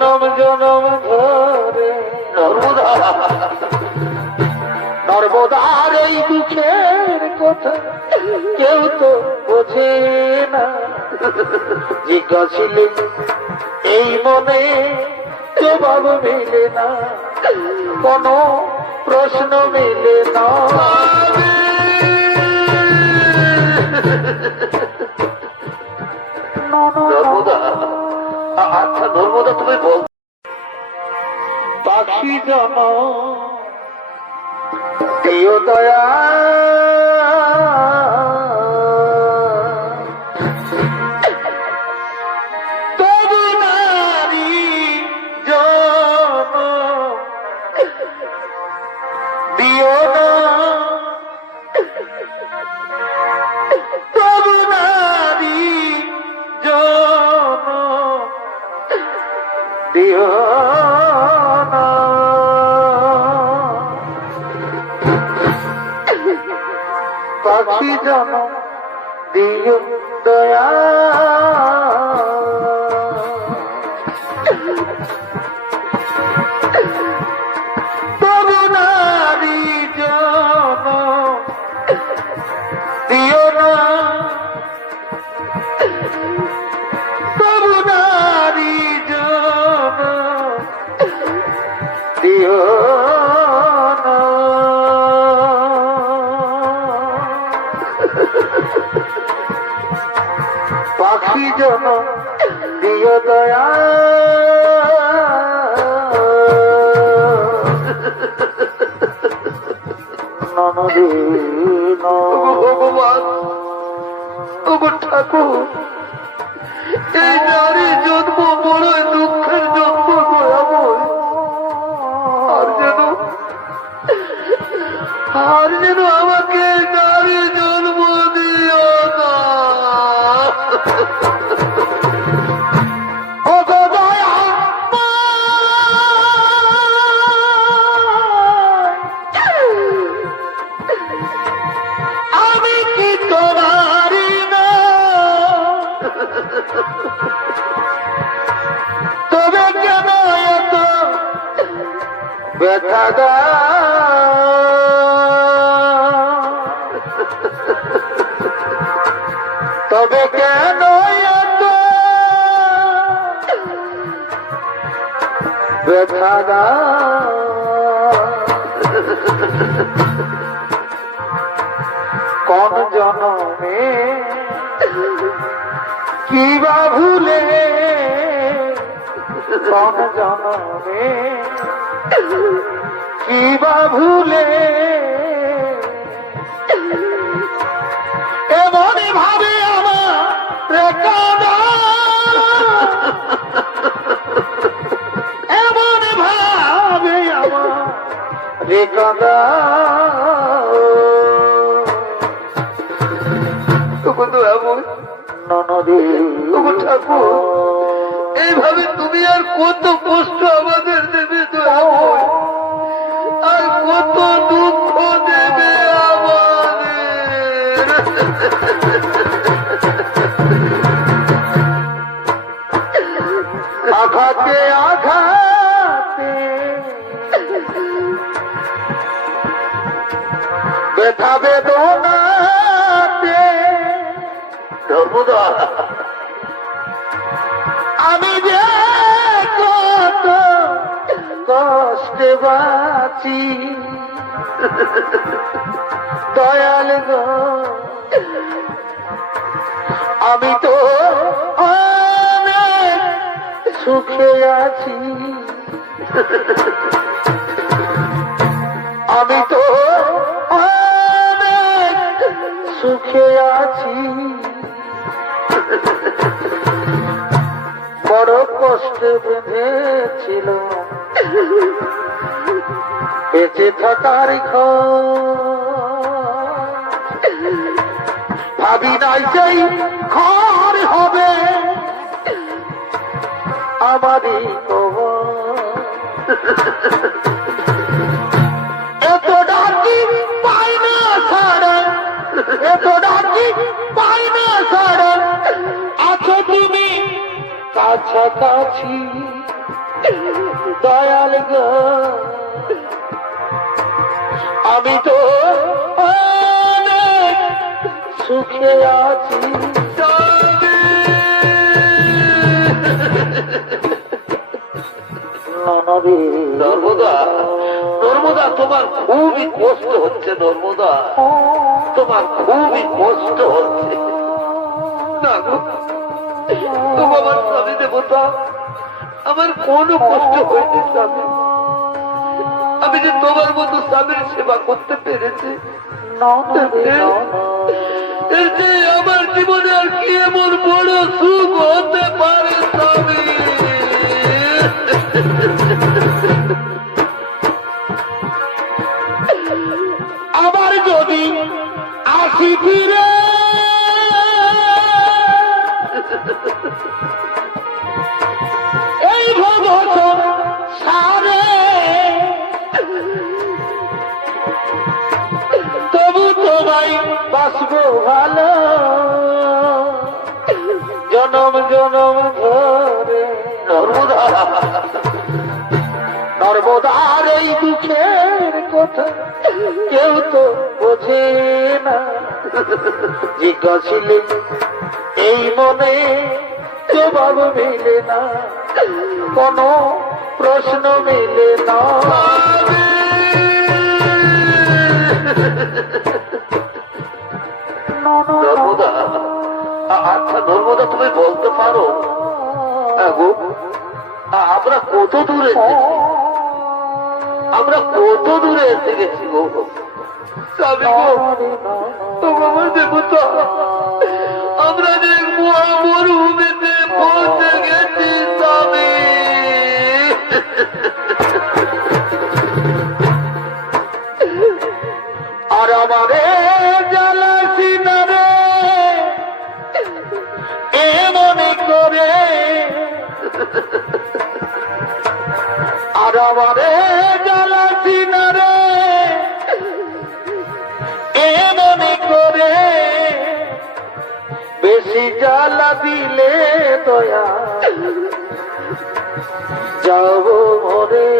জনম জনম ধরে নর্মদা নর্মদার এই দুঃখের কথা কেউ তো বোঝে না। জিজ্ঞাসিলে এই মনে জবাব মেলে না, কোনো প্রশ্ন মেলে না। আচ্ছা নর্মদা তুমি বল, পাখি জন দিও দয়া, তবু নারী জন দিও না, তবু নারী জন দিও না। পাখি জন দিও দয়া, তবু নারী জন দিও না, তবু নারী জন দিও না। পাখি জন দিও দয়া, ননদী ভগবান ওগো ঠাকুর, এই নারী জন্ম বড়ই দুঃখের জন্ম দয়াময়। আর যেন আমাকে নারী জন্ম দিও না। ওগো দয়া আমি কি তোমারি না, তবে কেন এত ব্যথা দা, তবে কেন এত ব্যথা দা। কোন জনমে কি বা ভুলে, কোন জনমে কি বা ভুলে এমন ভাবে আমার রেখাদা, এমন ভাবে আমার রেখাদা। ননদী ওগো ঠাকুর, এইভাবে তুমি আর কত কষ্ট আমাদের দেবে দয়াময়, আর কত দুঃখ দেবে আমাদের। আঘাতে আঘাতে ব্যথা বেদনাতে নর্মদা আমি যে কত কষ্টে বাঁচি, দয়াল গো আমি তো অনেক সুখে আছি, আমি তো অনেক সুখে আছি। বড় কষ্টে বেঁধেছিল বেঁচে থাকার ভাবি নাই সেই ঘর হবে আমারই এত ডাকি পাই না ছাড়া, এত ডাকি পাই না ছাড়া, আছো তুমি কাছাকাছি দয়াল গো আমি তো অনেক সুখে আছি নর্মদা নর্মদা তোমার খুবই কষ্ট হচ্ছে নর্মদা তোমার খুবই কষ্ট হচ্ছে না গো আমার স্বামী দেবতা আমার কোনো কষ্ট হয়নি স্বামী আমি যে তোমার মতো স্বামীর সেবা করতে পেরেছি এতে আমার জীবনে আর কি এমন বড় সুখ হতে পারে স্বামী আবার যদি আসি ফিরে এই ভবন সারে তবু তোমায় বাসবো ভালো জনম জনম ধরে নর্মদা নর্মদার এই দুঃখের কথা কেউ তো বোঝে না জিজ্ঞাসিলে এই মনে জবাব মেলে না কোনো প্রশ্ন মেলে না নর্মদা আচ্ছা নর্মদা তুমি বলতে পারো আমরা কত দূরে আমরা কত দূরে এসে গেছি গো আমার দেবতা আমরা যে মরুভূমিতে পৌঁছে গেছি স্বামী আর আমারে জ্বালাসি না রে এ মনে করে আর আমারে জ্বালাসি না রে এ মনে করে বেশি জ্বালা দিলে দয়া যাব মরে